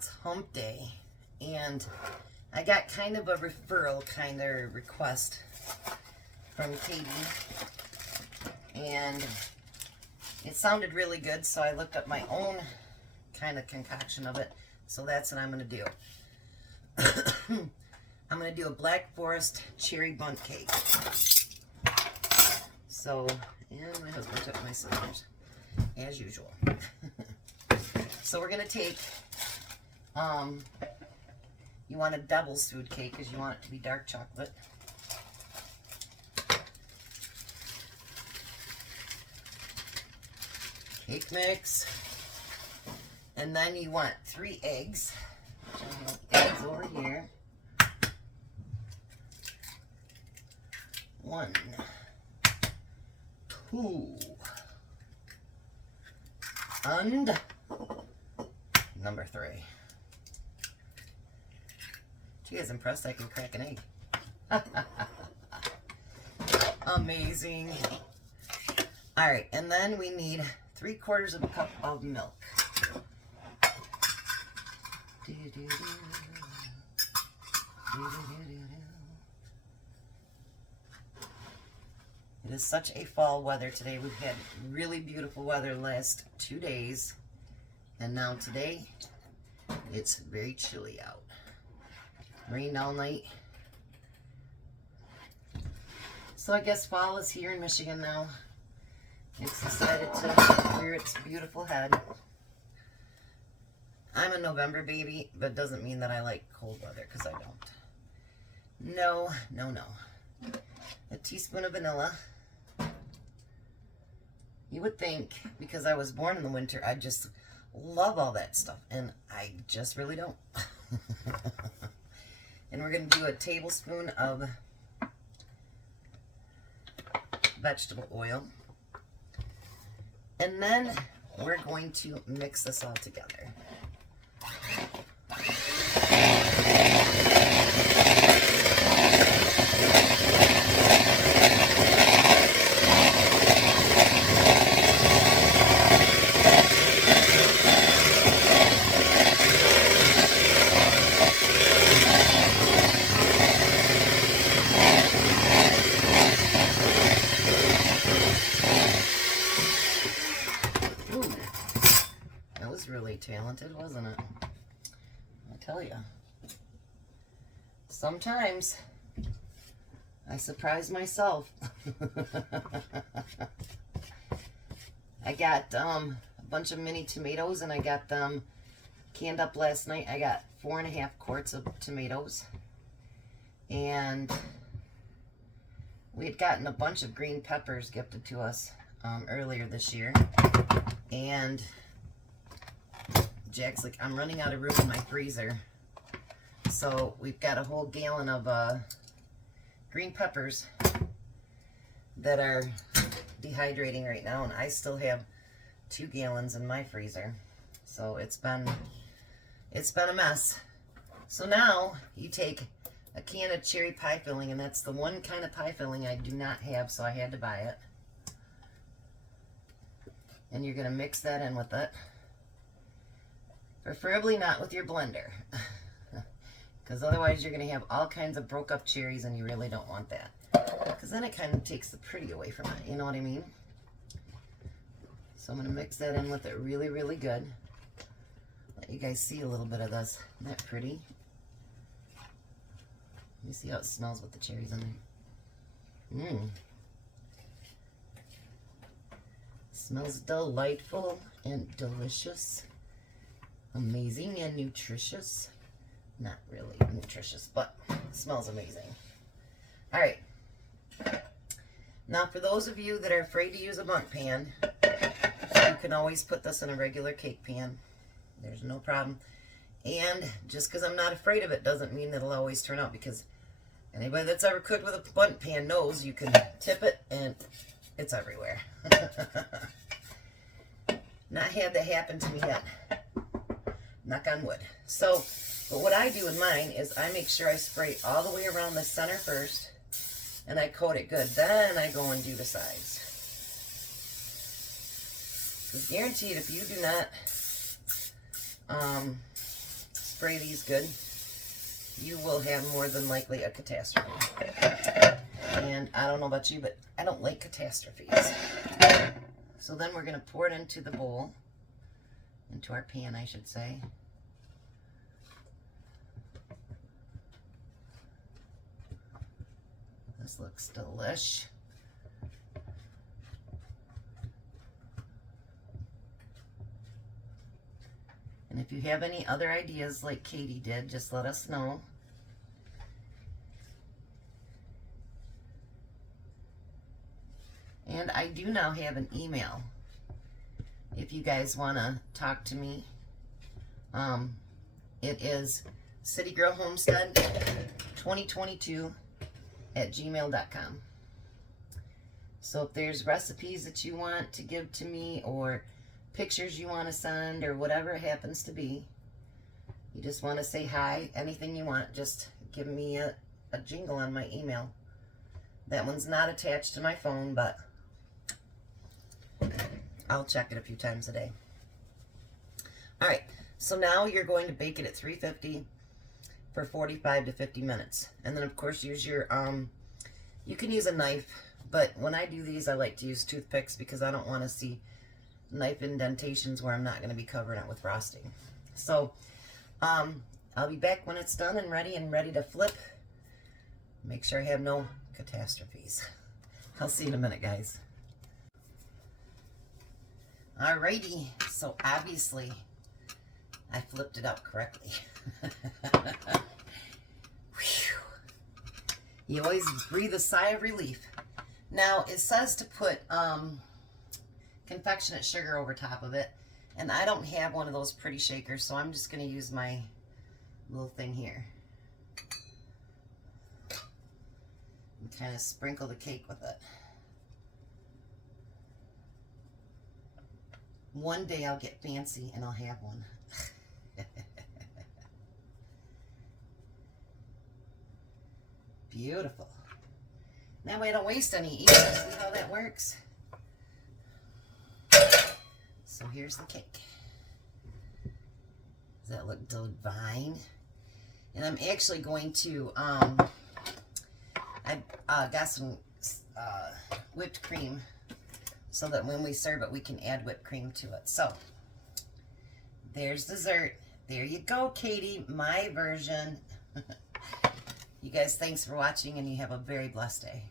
It's hump day, and I got kind of a referral kind of request from Katie, and it sounded really good, so I looked up my own kind of concoction of it. So that's what I'm going to do. I'm going to do a Black Forest cherry bundt cake. So, and my husband took my scissors, as usual. So we're going to take, you want a devil's food cake because you want it to be dark chocolate. Cake mix. And then you want 3 eggs. I have eggs over here. 1, 2, and number 3. You guys impressed I can crack an egg? Amazing. All right, and then we need 3/4 of a cup of milk. It is such a fall weather today. We've had really beautiful weather the last 2 days, and now today it's very chilly out. Rained all night. So I guess fall is here in Michigan now. It's decided to rear its beautiful head. I'm a November baby, but it doesn't mean that I like cold weather, because I don't. No, no, no. A teaspoon of vanilla. You would think, because I was born in the winter, I just love all that stuff, and I just really don't. And we're going to do a tablespoon of vegetable oil. And then we're going to mix this all together. Really talented, wasn't it? I tell you. Sometimes I surprise myself. I got a bunch of mini tomatoes, and I got them canned up last night. I got 4.5 quarts of tomatoes, and we had gotten a bunch of green peppers gifted to us earlier this year, and Jack's like, I'm running out of room in my freezer. So we've got a whole gallon of green peppers that are dehydrating right now, and I still have 2 gallons in my freezer. So it's been a mess. So now you take a can of cherry pie filling, and that's the one kind of pie filling I do not have, so I had to buy it. And you're going to mix that in with it. Preferably not with your blender, because otherwise you're going to have all kinds of broke up cherries, and you really don't want that, because then it kind of takes the pretty away from it, you know what I mean? So I'm going to mix that in with it really, really good. Let you guys see a little bit of this. Isn't that pretty? Let me see how it smells with the cherries in there. Smells delightful and delicious. Amazing and nutritious. Not really nutritious, but it smells amazing. All right. Now, for those of you that are afraid to use a bundt pan, you can always put this in a regular cake pan. There's no problem. And just because I'm not afraid of it doesn't mean that it'll always turn out, because anybody that's ever cooked with a bundt pan knows you can tip it and it's everywhere. Not had that happen to me yet. Knock on wood. So, but what I do in mine is I make sure I spray all the way around the center first, and I coat it good. Then I go and do the sides. Because guaranteed, if you do not spray these good, you will have more than likely a catastrophe. And I don't know about you, but I don't like catastrophes. So then we're going to pour it into the bowl, into our pan, I should say. This looks delish. And if you have any other ideas like Katie did, just let us know. And I do now have an email if you guys want to talk to me. It is citygirlhomestead2022@gmail.com. So if there's recipes that you want to give to me, or pictures you want to send, or whatever it happens to be, you just want to say hi, anything you want, just give me a jingle on my email. That one's not attached to my phone, but I'll check it a few times a day. All right, so now you're going to bake it at 350 for 45 to 50 minutes. And then of course use your, you can use a knife, but when I do these, I like to use toothpicks because I don't want to see knife indentations where I'm not going to be covering it with frosting. So I'll be back when it's done and ready to flip. Make sure I have no catastrophes. I'll see you in a minute, guys. Alrighty, so obviously I flipped it up correctly. You always breathe a sigh of relief. Now it says to put confectionate sugar over top of it, and I don't have one of those pretty shakers, so I'm just going to use my little thing here and kind of sprinkle the cake with it. One day I'll get fancy and I'll have one. Beautiful. That way I don't waste any either. See how that works? So here's the cake. Does that look divine? And I'm actually going to, I got some whipped cream so that when we serve it, we can add whipped cream to it. So there's dessert. There you go, Katie, my version. You guys, thanks for watching, and you have a very blessed day.